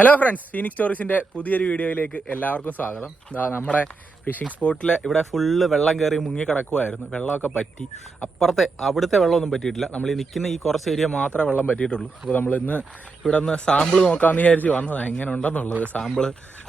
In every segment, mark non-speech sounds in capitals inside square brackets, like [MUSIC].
Hello friends Phoenix സ്റ്റോറീസിന്റെ പുതിയൊരു വീഡിയോയിലേക്ക് എല്ലാവർക്കും സ്വാഗതം. നമ്മുടെ ഫിഷിംഗ് സ്പോട്ടിലെ ഇവിടെ ഫുള്ള് വെള്ളം കയറി മുങ്ങി കിടക്കുമായിരുന്നു വെള്ളമൊക്കെ പറ്റി. അപ്പുറത്തെ അവിടുത്തെ വെള്ളമൊന്നും പറ്റിയിട്ടില്ല. നമ്മൾ ഈ നിൽക്കുന്ന ഈ കുറച്ച് ഏരിയ മാത്രമേ വെള്ളം പറ്റിയിട്ടുള്ളൂ. അപ്പോൾ നമ്മൾ ഇന്ന് ഇവിടെ നിന്ന് സാമ്പിൾ നോക്കാമെന്ന് വിചാരിച്ച് വന്നതാണ് എങ്ങനെ ഉണ്ടെന്നുള്ളത്. സാമ്പിൾ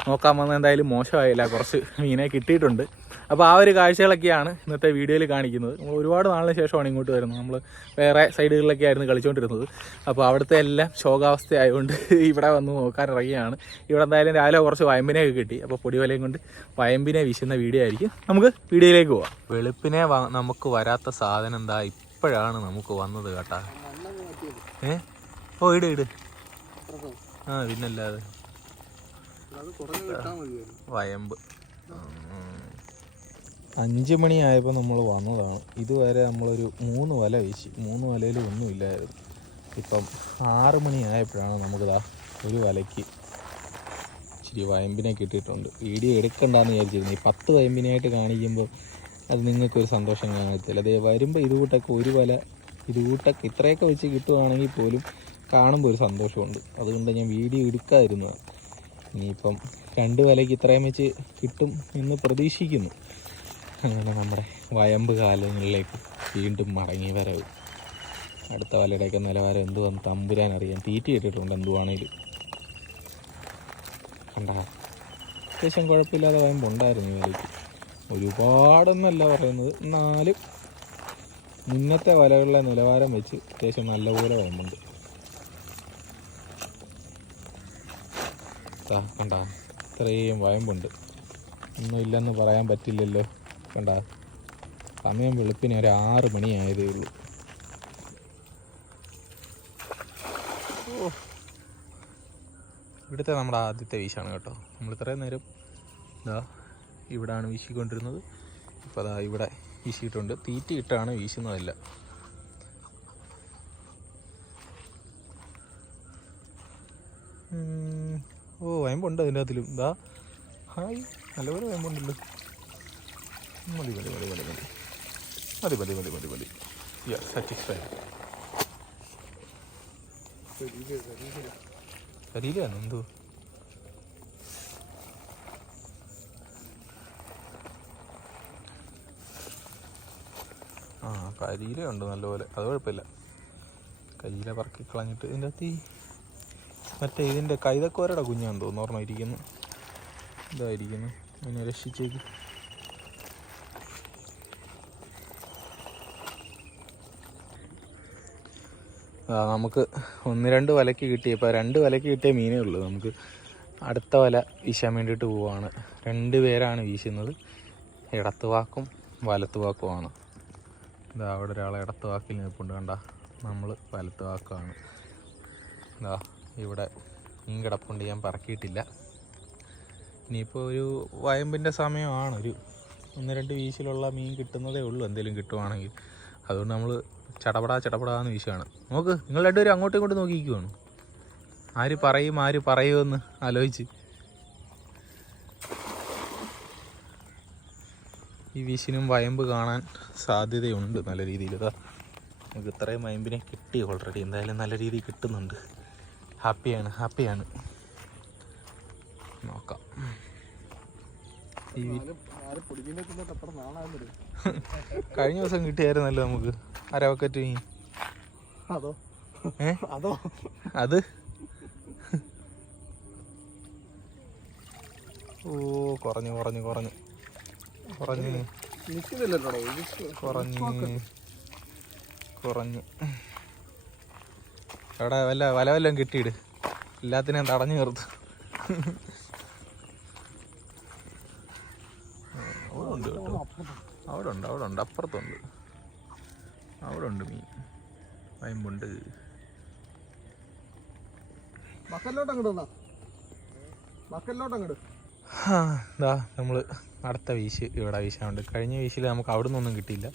നോക്കാൻ വന്നത് എന്തായാലും മോശമായില്ല. കുറച്ച് മീനെ കിട്ടിയിട്ടുണ്ട്. അപ്പോൾ ആ ഒരു കാഴ്ചകളൊക്കെയാണ് ഇന്നത്തെ വീഡിയോയിൽ കാണിക്കുന്നത്. നമ്മൾ ഒരുപാട് നാളിന് ശേഷമാണ് ഇങ്ങോട്ട് വരുന്നത്. നമ്മൾ വേറെ സൈഡുകളിലൊക്കെ ആയിരുന്നു കളിച്ചുകൊണ്ടിരുന്നത് അപ്പോൾ അവിടുത്തെ എല്ലാം ശോകാവസ്ഥ ആയതുകൊണ്ട് [LAUGHS] ഇവിടെ വന്ന് നോക്കാൻ ഇറങ്ങിയാണ്. ഇവിടെ എന്തായാലും രാവിലെ കുറച്ച് വയമ്പിനെയൊക്കെ കിട്ടി. അപ്പോൾ പൊടിവലയും കൊണ്ട് വയമ്പിനെ വിശുന്ന വീഡിയോ ആയിരിക്കും. നമുക്ക് വീഡിയോയിലേക്ക് പോവാം. വെളുപ്പിനെ നമുക്ക് വരാത്ത സാധനം എന്താ ഇപ്പോഴാണ് നമുക്ക് വന്നത് കേട്ടാ? ഏ? ഓ ഇട് ഇട്. ആ പിന്നല്ലാതെ. വയമ്പ്. അഞ്ച് മണിയായപ്പോൾ നമ്മൾ വന്നതാണ്. ഇതുവരെ നമ്മളൊരു മൂന്ന് വല വീശി മൂന്ന് വലയിൽ ഒന്നുമില്ലായിരുന്നു. ഇപ്പം ആറ് മണിയായപ്പോഴാണ് നമുക്കിതാ ഒരു വലയ്ക്ക് ഇച്ചിരി വയമ്പിനെ കിട്ടിയിട്ടുണ്ട്. വീഡിയോ എടുക്കണ്ടെന്ന് വിചാരിച്ചിരുന്നു. ഈ പത്ത് വയമ്പിനായിട്ട് കാണിക്കുമ്പോൾ അത് നിങ്ങൾക്കൊരു സന്തോഷം കാണത്തില്ല. അതേ വരുമ്പോൾ ഇതുകൂട്ടൊക്കെ ഒരു വല ഇതുകൂട്ടൊക്കെ ഇത്രയൊക്കെ വെച്ച് കിട്ടുവാണെങ്കിൽ പോലും കാണുമ്പോൾ ഒരു സന്തോഷമുണ്ട്. അതുകൊണ്ട് ഞാൻ വീഡിയോ എടുക്കാതിരുന്നതാണ്. ഇനിയിപ്പം രണ്ട് വലയ്ക്ക് ഇത്രയും വെച്ച് കിട്ടും എന്ന് പ്രതീക്ഷിക്കുന്നു. അങ്ങനെ നമ്മുടെ വയമ്പ് കാലങ്ങളിലേക്ക് വീണ്ടും മടങ്ങി വരവ്. അടുത്ത വലയുടെയൊക്കെ നിലവാരം എന്തുവന്ന് തമ്പുരാൻ അറിയാം തീറ്റി ഇട്ടിട്ടുണ്ട് എന്തുവാണേലും. കണ്ട? അത്യാവശ്യം കുഴപ്പമില്ലാതെ വയമ്പ് ഉണ്ടായിരുന്നു വലയ്ക്ക്. ഒരുപാടൊന്നല്ല പറയുന്നത്. എന്നാലും മുന്നത്തെ വലകളിലെ നിലവാരം വെച്ച് അത്യാവശ്യം നല്ലപോലെ വയമ്പുണ്ട്. കണ്ട? ഇത്രയും വയമ്പുണ്ട്. ഒന്നും ഇല്ലെന്ന് പറയാൻ പറ്റില്ലല്ലോ. കണ്ട? സമയം വെളുപ്പിന് ഒരു ആറ് മണിയായതേ ഉള്ളൂ. ഇവിടുത്തെ നമ്മുടെ ആദ്യത്തെ വീശാണ് കേട്ടോ. നമ്മൾ ഇത്രയും നേരം ഇതാ ഇവിടാണ് വീശിക്കൊണ്ടിരുന്നത്. ഇപ്പോൾ അതാ ഇവിടെ വീശിയിട്ടുണ്ട്. തീറ്റി ഇട്ടാണ് വീശുന്നതല്ല. ഓ വയമ്പുണ്ട് അതിന്റെ അതിലും ഇതാ ഹായ്. നല്ലപോലെ വയമ്പുണ്ടല്ലോ. മതി മതി മതി മതി മതി. മതി മതി മതി മതി മതി. യാ സാറ്റിസ്ഫൈ കരിയിലാണ് എന്തോ ആ കരിയിലുണ്ട് നല്ലപോലെ. അത് കുഴപ്പമില്ല. കരിയില പറക്കി കളഞ്ഞിട്ട് ഇതിന്റെ അകത്ത് മറ്റേ ഇതിന്റെ കൈതക്കോരയുടെ കുഞ്ഞാന്ന് തോന്നുന്നു. ഓർമ്മ ഇരിക്കുന്നു. ഇതായിരിക്കുന്നു അതിനെ രക്ഷിച്ചേക്ക്. നമുക്ക് ഒന്ന് രണ്ട് വലയ്ക്ക് കിട്ടിയപ്പോൾ രണ്ട് വലക്ക് കിട്ടിയ മീനേ ഉള്ളൂ. നമുക്ക് അടുത്ത വല വീശാൻ വേണ്ടിയിട്ട് പോവാണ്. രണ്ട് പേരാണ് വീശുന്നത്. ഇടത്ത് വാക്കും വലത്ത് വാക്കുമാണ്. ഇതാ അവിടെ ഒരാളെ ഇടത്ത് വാക്കിൽ നിൽപ്പുണ്ട്. കണ്ട നമ്മൾ വലത്ത് വാക്കാണ്. ഇതാ ഇവിടെ മീൻ കിടപ്പുണ്ട്. ഞാൻ പറക്കിയിട്ടില്ല. ഇനിയിപ്പോൾ ഒരു വയമ്പിന്റെ സമയമാണ്. ഒരു ഒന്ന് രണ്ട് വീശിലുള്ള മീൻ കിട്ടുന്നതേ ഉള്ളൂ. എന്തെങ്കിലും കിട്ടുവാണെങ്കിൽ. അതുകൊണ്ട് നമ്മൾ ചടപടാ ചടപടാന്ന് വീശുകയാണ്. നോക്ക് നിങ്ങൾ രണ്ടുപേരും അങ്ങോട്ടും ഇങ്ങോട്ടും നോക്കിയിരിക്കുവാണ്. ആര് പറയും ആര് പറയുമെന്ന് ആലോചിച്ച്. ഈ വീശിനും വയമ്പ് കാണാൻ സാധ്യതയുണ്ട് നല്ല രീതിയിൽ. ഇതാ നമുക്ക് ഇത്രയും വയമ്പിനെ കിട്ടി ഓൾറെഡി എന്തായാലും നല്ല രീതിയിൽ കിട്ടുന്നുണ്ട്. ഹാപ്പിയാണ് ഹാപ്പിയാണ്. നോക്കാം. ഈ കഴിഞ്ഞ ദിവസം കിട്ടിയായിരുന്നല്ലോ നമുക്ക്. അരവക്കറ്റ് മീൻ അതോ? ഏ? അതോ? അത്? ഓ കുറഞ്ഞു കുറഞ്ഞു കുറഞ്ഞു. കുറഞ്ഞു. കുറഞ്ഞു. കുറഞ്ഞു. എവിടെ വല്ല വല വല്ലതും കിട്ടിയിട്. എല്ലാത്തിനെയും തടഞ്ഞു നിർത്ത് അവിടെ ഉണ്ട് കേട്ടോ അവിടെ ഉണ്ട് അവിടെ ഉണ്ട് അപ്പുറത്തുണ്ട് അവിടെ ഉണ്ട് മീൻ വയമ്പുണ്ട് എന്താ ദാ നമ്മൾ അടുത്ത വീശ് ഇവിടെ വീശാനുണ്ട്. കഴിഞ്ഞ വീശിൽ നമുക്ക് അവിടെ നിന്നൊന്നും കിട്ടിയില്ല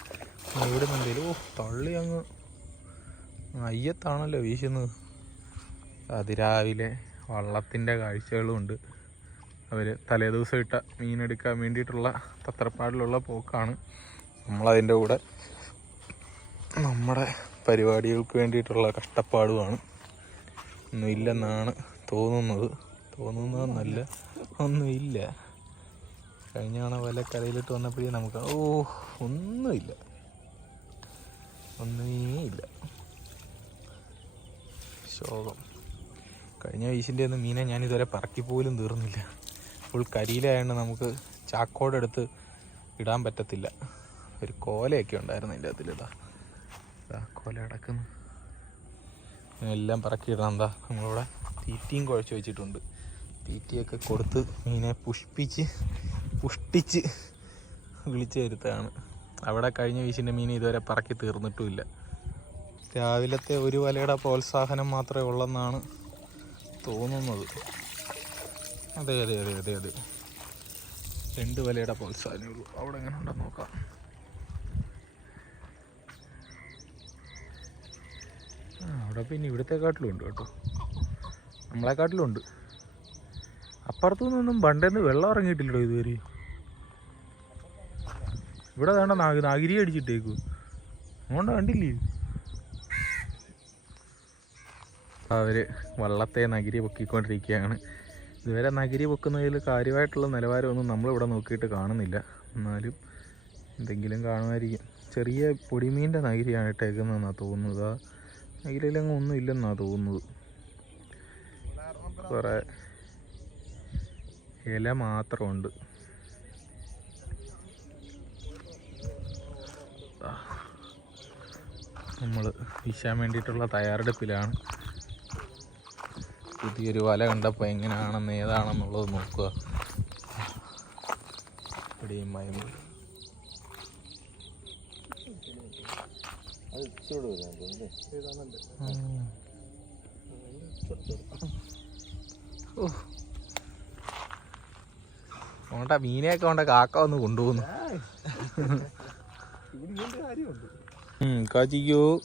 ഇവിടെ നിന്ന് എന്തേലും ഓ തള്ളി അങ്ങ് അയ്യത്താണല്ലോ വീശുന്നത്. അതിരാവിലെ വള്ളത്തിന്റെ കാഴ്ചകളും ഉണ്ട് അവർ തലേദിവസം ഇട്ട മീനെടുക്കാൻ വേണ്ടിയിട്ടുള്ള തത്രപ്പാടിലുള്ള പോക്കാണ്. നമ്മളതിന്റെ കൂടെ നമ്മുടെ പരിപാടികൾക്ക് വേണ്ടിയിട്ടുള്ള കഷ്ടപ്പാടുമാണ്. ഒന്നും ഇല്ലെന്നാണ് തോന്നുന്നത്. തോന്നുന്നതെന്നല്ല ഒന്നുമില്ല. കഴിഞ്ഞ തവണ വല്ല കരയിലിട്ട് വന്നപ്പോഴേ നമുക്ക് ഓ ഒന്നുമില്ല. ഒന്നേ ഇല്ല ശോകം. കഴിഞ്ഞ വീശിന്റെ ഒന്നും മീനെ ഞാൻ ഇതുവരെ പറക്കി പോലും തീർന്നില്ല. ഫുൾ കരിയിലായതുകൊണ്ട് നമുക്ക് ചാക്കോടെടുത്ത് ഇടാൻ പറ്റത്തില്ല. ഒരു കോലയൊക്കെ ഉണ്ടായിരുന്നു അതിന്റെ അതിൽ ഇതാ കോല അടക്കുന്നു എല്ലാം പറക്കിയിടണം എന്താ നമ്മളിവിടെ തീറ്റയും കുഴച്ച് വെച്ചിട്ടുണ്ട്. തീറ്റയൊക്കെ കൊടുത്ത് മീനെ പുഷ്പിച്ച് പുഷ്ടിച്ച് വിളിച്ചു വരുത്താണ് അവിടെ കഴിഞ്ഞ വീശിന്റെ മീൻ ഇതുവരെ പറക്കി തീർന്നിട്ടുമില്ല. രാവിലത്തെ ഒരു വലയുടെ പ്രോത്സാഹനം മാത്രമേ ഉള്ളെന്നാണ് തോന്നുന്നത്. അതെ അതെ അതെ അതെ അതെ. രണ്ട് വലയുടെ പ്രോത്സാഹനമേ ഉള്ളൂ. അവിടെ എങ്ങനെ ഉണ്ടെന്ന് നോക്കാം ആ അവിടെ പിന്നെ ഇവിടുത്തെ കാട്ടിലും ഉണ്ട് കേട്ടോ. നമ്മളെക്കാട്ടിലും ഉണ്ട്. അപ്പുറത്തു നിന്നൊന്നും പണ്ടെന്ന് വെള്ളം ഇറങ്ങിയിട്ടില്ലടോ ഇതുവരെ. ഇവിടെ വേണ്ട നാഗ നാഗിരി അടിച്ചിട്ടേക്കു. അതുകൊണ്ട് കണ്ടില്ലേ? അവർ വള്ളത്തെ നഗരി പൊക്കിക്കൊണ്ടിരിക്കുകയാണ്. ഇതുവരെ നഗരി പൊക്കുന്നതിൽ കാര്യമായിട്ടുള്ള നിലവാരമൊന്നും നമ്മളിവിടെ നോക്കിയിട്ട് കാണുന്നില്ല. എന്നാലും എന്തെങ്കിലും കാണുമായിരിക്കും. ചെറിയ പൊടിമീന്റെ നഗരിയാണ് ഇട്ടേക്കുന്നതെന്നാണ് തോന്നുന്നത്. നഗരിയിലങ്ങ് ഒന്നും ഇല്ലെന്നാണ് തോന്നുന്നത്. കുറേ ഇല മാത്രമുണ്ട്. നമ്മൾ വീശാൻ വേണ്ടിയിട്ടുള്ള തയ്യാറെടുപ്പിലാണ്. പുതിയൊരു വല കണ്ടപ്പോൾ എങ്ങനെയാണെന്ന് ഏതാണെന്നുള്ളത് നോക്കുക. ഇവിടെയും മയമ്പ് ഓണ്ട മീനെയൊക്കെ ഓണ്ട കാക്ക ഒന്ന് കൊണ്ടുപോകുന്നു. കാച്ചിക്കോ.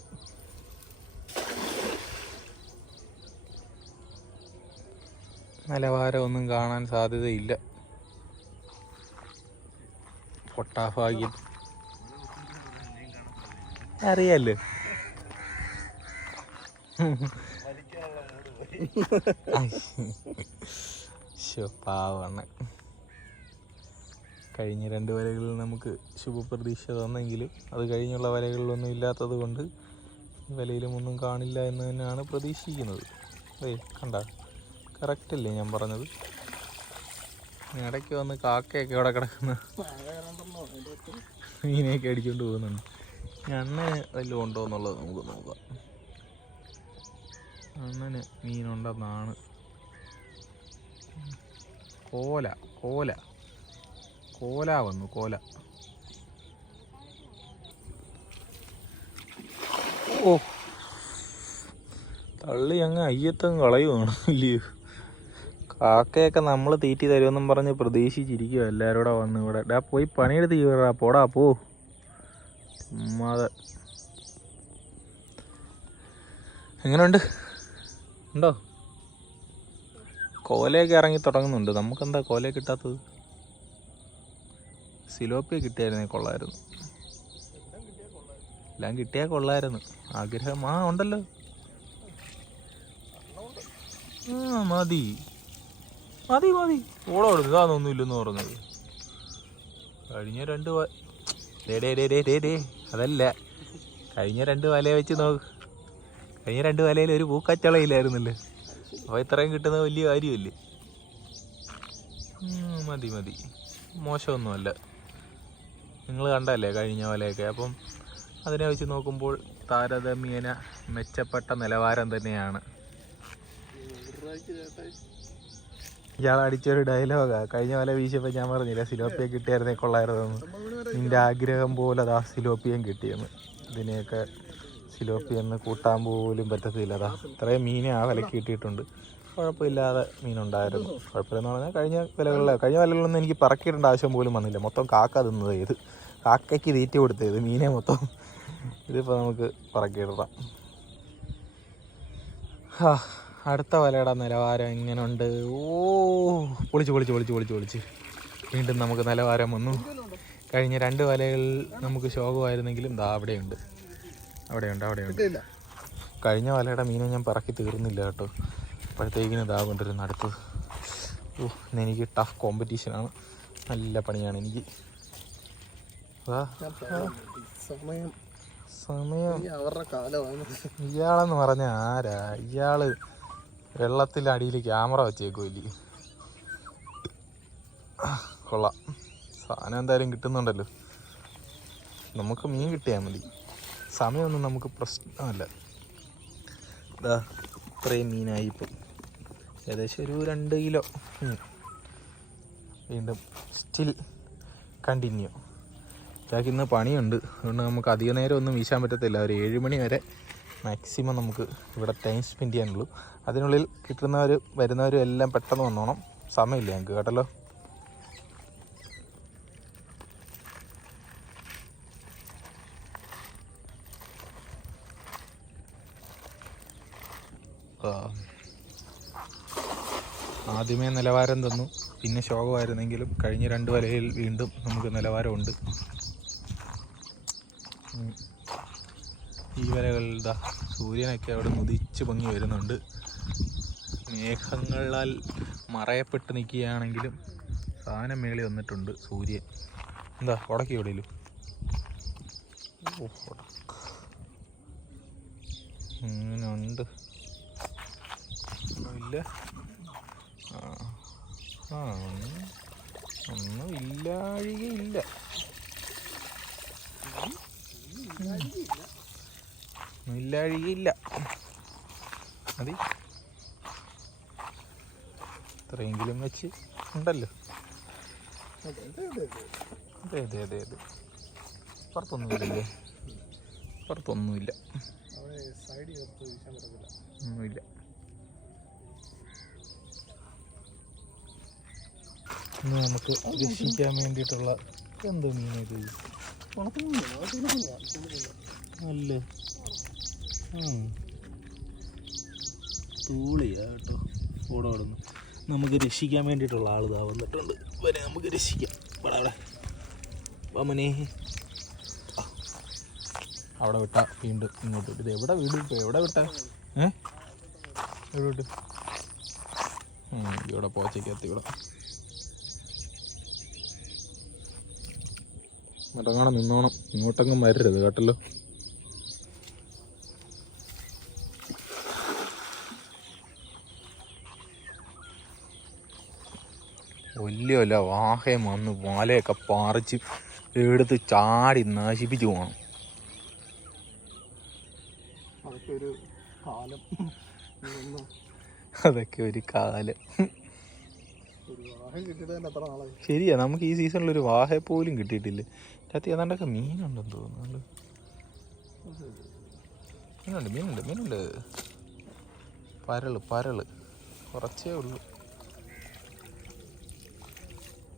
നിലവാരമൊന്നും കാണാൻ സാധ്യതയില്ല. പൊട്ടാഭാഗ്യം അറിയാലോ. പാവാണ് കഴിഞ്ഞ രണ്ട് വലകളിൽ നമുക്ക് ശുഭപ്രതീക്ഷ തന്നെങ്കിലും അത് കഴിഞ്ഞുള്ള വലകളിലൊന്നും ഇല്ലാത്തത് കൊണ്ട് ഈ വലയിലും ഒന്നും കാണില്ല എന്ന് തന്നെയാണ് പ്രതീക്ഷിക്കുന്നത്. ഏയ് കണ്ട? കറക്റ്റ് അല്ലേ ഞാൻ പറഞ്ഞത്? ഇടയ്ക്ക് വന്ന് കാക്കയൊക്കെ അവിടെ കിടക്കുന്ന മീനെയൊക്കെ അടിച്ചുകൊണ്ട് പോകുന്നുണ്ട്. അണ്ണന് വല്ലതും ഉണ്ടോ എന്നുള്ളത് നമുക്ക് നോക്കാം. അണ്ണന് മീനുണ്ടെന്നാണ്. കോല കോല. കോല വന്നു കോല. ഓ. തള്ളി അങ്ങ് അയ്യത്തും കളയുവാണ്. ഇല്ലയോ കാക്കയൊക്കെ നമ്മൾ തീറ്റി തരുമെന്നും പറഞ്ഞ് പ്രതീക്ഷിച്ചിരിക്കുക എല്ലാവരും കൂടെ വന്ന് ഇവിടെ. ഡാ പോയി പണിയെടുത്ത് പോടാ പോ. എങ്ങനെയുണ്ട് ഉണ്ടോ? കോലയൊക്കെ ഇറങ്ങി തുടങ്ങുന്നുണ്ട്. നമുക്കെന്താ കോല കിട്ടാത്തത്? സിലോപ്പിയ കിട്ടിയായിരുന്നേ കൊള്ളായിരുന്നു. എല്ലാം കിട്ടിയാൽ കൊള്ളായിരുന്നു. ആഗ്രഹം ആ ഉണ്ടല്ലോ. ആ മതി. മതി മതി. ഓടോടുന്നു ഇതാണെന്നൊന്നും ഇല്ലെന്ന് പറഞ്ഞത്. കഴിഞ്ഞ രണ്ട് അതല്ല. കഴിഞ്ഞ രണ്ട് വല വെച്ച് നോക്ക്. കഴിഞ്ഞ രണ്ട് വലയിൽ ഒരു പൂക്കച്ചളയില്ലായിരുന്നല്ലേ അപ്പോൾ ഇത്രയും കിട്ടുന്ന വലിയ കാര്യമല്ലേ. മതി മതി. മോശമൊന്നുമല്ല. നിങ്ങൾ കണ്ടല്ലേ കഴിഞ്ഞ വലയൊക്കെ? അപ്പം അതിനെ വെച്ച് നോക്കുമ്പോൾ താരതമ്യേന മെച്ചപ്പെട്ട നിലവാരം തന്നെയാണ്. ഇയാൾ അടിച്ചൊരു ഡയലോഗാ കഴിഞ്ഞ വല വീശിയപ്പോൾ ഞാൻ പറഞ്ഞില്ല സിലോപ്പിയ കിട്ടിയായിരുന്നേ കൊള്ളായിരുന്നെന്ന്. നിന്റെ ആഗ്രഹം പോലെ അതാ സിലോപ്പിയം കിട്ടിയെന്ന്. ഇതിനെയൊക്കെ സിലോപ്പിയെന്ന് കൂട്ടാൻ പോലും പറ്റത്തില്ല. അതാ ഇത്രയും മീനെ ആ വിലക്ക് കിട്ടിയിട്ടുണ്ട്. കുഴപ്പമില്ലാതെ മീനുണ്ടായിരുന്നു. കുഴപ്പമില്ലെന്ന് പറഞ്ഞാൽ കഴിഞ്ഞ വിലകളിലെ കഴിഞ്ഞ വിലകളിലൊന്നും എനിക്ക് പറക്കിയിടേണ്ട ആവശ്യം പോലും വന്നില്ല. മൊത്തം കാക്ക തിന്നത് ഇത്. കാക്കയ്ക്ക് തീറ്റ കൊടുത്തത് മീനെ മൊത്തം. ഇതിപ്പോൾ നമുക്ക് പറക്കിയിടാം അടുത്ത വലയുടെ നിലവാരം എങ്ങനെയുണ്ട് ഓ പൊളിച്ച് പൊളിച്ച് പൊളിച്ച് പൊളിച്ച് പൊളിച്ച്. വീണ്ടും നമുക്ക് നിലവാരം വന്നു. കഴിഞ്ഞ രണ്ട് വലകളിൽ നമുക്ക് ശോകമായിരുന്നെങ്കിലും ദാ അവിടെയുണ്ട്. അവിടെയുണ്ട് അവിടെയുണ്ട്. കഴിഞ്ഞ വലയുടെ മീനെ ഞാൻ പറക്കി തീർന്നില്ല കേട്ടോ. അപ്പോഴത്തേക്കിന് ഇതാ കൊണ്ടുവരുന്ന അടുത്ത്. ഓ എനിക്ക് ടഫ് കോമ്പറ്റീഷനാണ് നല്ല പണിയാണ് എനിക്ക്. സമയം. ഇയാളെന്ന് പറഞ്ഞ ആരാ? ഇയാൾ വെള്ളത്തിന്റെ അടിയിൽ ക്യാമറ വെച്ചേക്കുമല്ലേ കൊള്ളാം. സാധനം എന്തായാലും കിട്ടുന്നുണ്ടല്ലോ. നമുക്ക് മീൻ കിട്ടിയാൽ മതി. സമയമൊന്നും നമുക്ക് പ്രശ്നമല്ല. ഇതാ ഇത്രയും മീനായി ഇപ്പം ഏകദേശം ഒരു രണ്ട് കിലോ മീൻ. വീണ്ടും സ്റ്റിൽ കണ്ടിന്യൂ ഇതാക്കി ഇന്ന് പണിയുണ്ട്. അതുകൊണ്ട് നമുക്ക് അധിക നേരം ഒന്നും വീശാൻ പറ്റത്തില്ല. ഒരു ഏഴ് മണി വരെ മാക്സിമം നമുക്ക് ഇവിടെ ടൈം സ്പെൻഡ് ചെയ്യാനുള്ളൂ. അതിനുള്ളിൽ കിട്ടുന്നവർ വരുന്നവരും എല്ലാം പെട്ടെന്ന് വന്നോണം. സമയമില്ല ഞങ്ങൾക്ക് കേട്ടല്ലോ? ആദ്യമേ നിലവാരം തന്നു. പിന്നെ ശോകമായിരുന്നെങ്കിലും കഴിഞ്ഞ രണ്ട് വലയിൽ വീണ്ടും നമുക്ക് നിലവാരമുണ്ട്. ഈ വലകളുടെ സൂര്യനൊക്കെ അവിടെ മുതിച്ച് പൊങ്ങി വരുന്നുണ്ട്. മേഘങ്ങളാൽ മറയപ്പെട്ട് നിൽക്കുകയാണെങ്കിലും സാധനം മേളി വന്നിട്ടുണ്ട് സൂര്യൻ. എന്താ ഉടക്കി എവിടെയും ഇങ്ങനെ ഉണ്ട്. ഒന്നുമില്ല ആ. ഒന്നും ഒന്നും ഇല്ലാഴികയില്ല. ഇല്ലാഴികയില്ല. മതി. ഇത്രയെങ്കിലും വെച്ച് ഉണ്ടല്ലോ. അതെ, അതെ, അതെ, അതെ. പുറത്തൊന്നുമില്ലല്ലേ പുറത്തൊന്നുമില്ല. ഒന്നുമില്ല. ഇന്ന് നമുക്ക് രക്ഷിക്കാൻ വേണ്ടിയിട്ടുള്ള എന്തോ മീൻ ഇത്? അല്ലേ? തൂളിയാ കേട്ടോ. ഓടെ ഓടുന്നു. നമുക്ക് രക്ഷിക്കാൻ വേണ്ടിയിട്ടുള്ള ആൾ ഇതാ വന്നിട്ടുണ്ട്. വരെ നമുക്ക് രക്ഷിക്കാം. ഇവിടെ അവിടെ വമനെ അവിടെ വിട്ട വീണ്ടും ഇങ്ങോട്ട്. ഇത് എവിടെ വീട്? ഇപ്പോൾ എവിടെ വിട്ട? ഏ? എവിടെ വിട്ട്? ഇവിടെ പോച്ചയ്ക്കകത്ത് ഇവിടെ. മറ്റങ്ങാണം നിന്നോണം. ഇങ്ങോട്ടങ്ങും വരരുത് കേട്ടല്ലോ. വലിയ വല്ല വാഹയം വന്ന് വാലയൊക്കെ പറിച്ച് എടുത്ത് ചാടി നശിപ്പിച്ചു പോകണം അതൊക്കെ ഒരു കാലം. ശരിയാ നമുക്ക് ഈ സീസണിൽ ഒരു വാഹ പോലും കിട്ടിയിട്ടില്ല. രാത്രി ഏതാണ്ടൊക്കെ മീനുണ്ടെന്ന് തോന്നുന്നു മീനുണ്ട് മീനുണ്ട് മീനുണ്ട്. പരൾ പരൾ. കുറച്ചേ ഉള്ളൂ.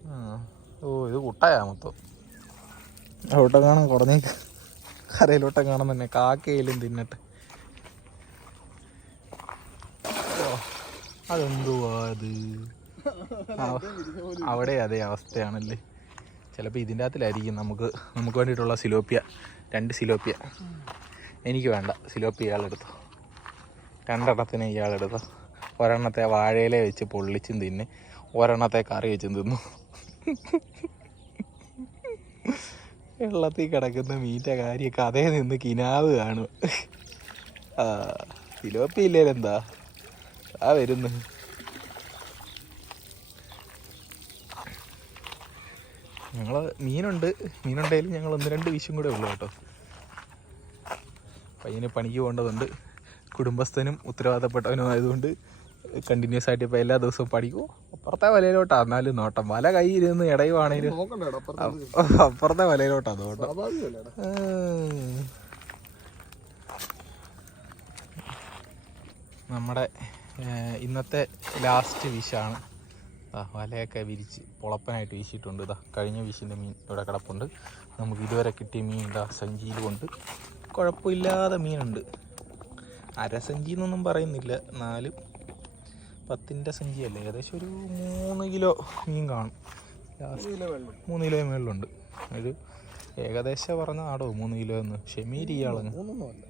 ആ ഓ ഇത് കുട്ടായാ മൊത്തം. അവിടെ കാണാൻ കുറഞ്ഞേ കരയിലോട്ടം കാണാൻ തന്നെ കാക്കയിലും തിന്നട്ടെ. അതെന്തുവാ അത്? അവിടെ അതേ അവസ്ഥയാണല്ലേ. ചിലപ്പോൾ ഇതിന്റെ അകത്തിലായിരിക്കും നമുക്ക് നമുക്ക് വേണ്ടിയിട്ടുള്ള സിലോപ്പിയ രണ്ട് സിലോപ്പിയ. എനിക്ക് വേണ്ട സിലോപ്പിയ ഇയാളെടുത്തു. രണ്ടെണ്ണത്തിന് ഇയാളെടുത്തു. ഒരെണ്ണത്തെ വാഴയിലെ വെച്ച് പൊള്ളിച്ചും തിന്ന് ഒരെണ്ണത്തെ കറി വെച്ചും തിന്നു. വെള്ളത്തിൽ കിടക്കുന്ന മീറ്റ കാര്യമൊക്കെ അതേ നിന്ന് കിനാവ് കാണും. സിലോപ്പി ഇല്ലേലെന്താ? ആ വരുന്നു. ഞങ്ങൾ മീനുണ്ട്. മീനുണ്ടെങ്കിലും ഞങ്ങൾ ഒന്ന് രണ്ട് വിഷയം കൂടെ ഉള്ളൂ കേട്ടോ. പയ്യന് പണിക്ക് പോകേണ്ടതുണ്ട്. കുടുംബസ്ഥനും ഉത്തരവാദപ്പെട്ടവനും ആയതുകൊണ്ട് കണ്ടിന്യൂസ് ആയിട്ട് ഇപ്പോൾ എല്ലാ ദിവസവും പഠിക്കും അപ്പുറത്തെ വലയിലോട്ടാ. എന്നാലും നോട്ടം. വല കയ്യിരുന്ന് ഇടയുവാണെങ്കിലും അപ്പുറത്ത് വലയിലോട്ടാ നോട്ടം. നമ്മുടെ ഇന്നത്തെ ലാസ്റ്റ് വിഷാണ്. വലയൊക്കെ വിരിച്ച് പൊളപ്പനായിട്ട് വീശിയിട്ടുണ്ട്. ഇതാ കഴിഞ്ഞ വീശിന്റെ മീൻ ഇവിടെ കിടപ്പുണ്ട്. നമുക്ക് ഇതുവരെ കിട്ടിയ മീൻ ഇതാ സഞ്ചിയിലുമുണ്ട് കുഴപ്പമില്ലാതെ മീനുണ്ട്. അരസഞ്ചി എന്നൊന്നും പറയുന്നില്ല. നാലും പത്തിന്റെ സഞ്ചിയല്ല? ഏകദേശം ഒരു മൂന്ന് കിലോ മീൻ കാണും. മൂന്ന് കിലോ മേളിലുണ്ട്. ഒരു ഏകദേശം പറഞ്ഞ ആടോ മൂന്ന് കിലോ എന്ന്? ഷെമീരി ഇയാളങ്ങ്. മൂന്നൊന്നും അല്ല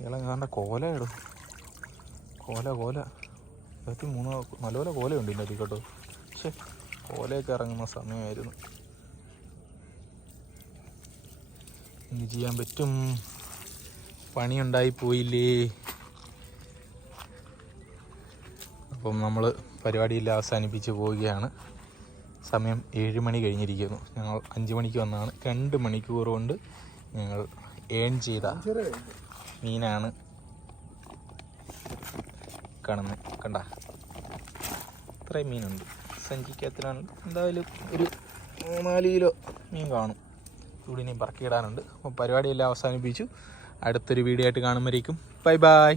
ഇയാളെ കാണണ്ട കോല ഇടും കോല കോല. ഇരുപത്തി മൂന്ന് നല്ലപോലെ കോലയുണ്ട് ഇതിന്റെ അടി കേട്ടോ. പക്ഷേ കോലയൊക്കെ ഇറങ്ങുന്ന സമയമായിരുന്നു. ഇനി ചെയ്യാൻ പറ്റും. പണിയുണ്ടായി പോയില്ലേ അപ്പം നമ്മൾ പരിപാടിയെല്ലാം അവസാനിപ്പിച്ച് പോവുകയാണ്. സമയം ഏഴ് മണി കഴിഞ്ഞിരിക്കുന്നു. ഞങ്ങൾ അഞ്ച് മണിക്ക് വന്നതാണ് രണ്ട് മണിക്കൂർ കൊണ്ട് ഞങ്ങൾ ഏൺ ചെയ്ത മീനാണ് കാണുന്നത്. കണ്ട? ഇത്രയും മീനുണ്ട്. സഞ്ചിക്കകത്തിലാണ്. എന്തായാലും ഒരു മൂന്നാൽ കിലോ മീൻ കാണും. ഇവിടെ ഇനിയും പറക്കിയിടാനുണ്ട്. അപ്പോൾ പരിപാടിയെല്ലാം അവസാനിപ്പിച്ചു. അടുത്തൊരു വീഡിയോ ആയിട്ട് കാണുമ്പോഴേക്കും. Bye bye.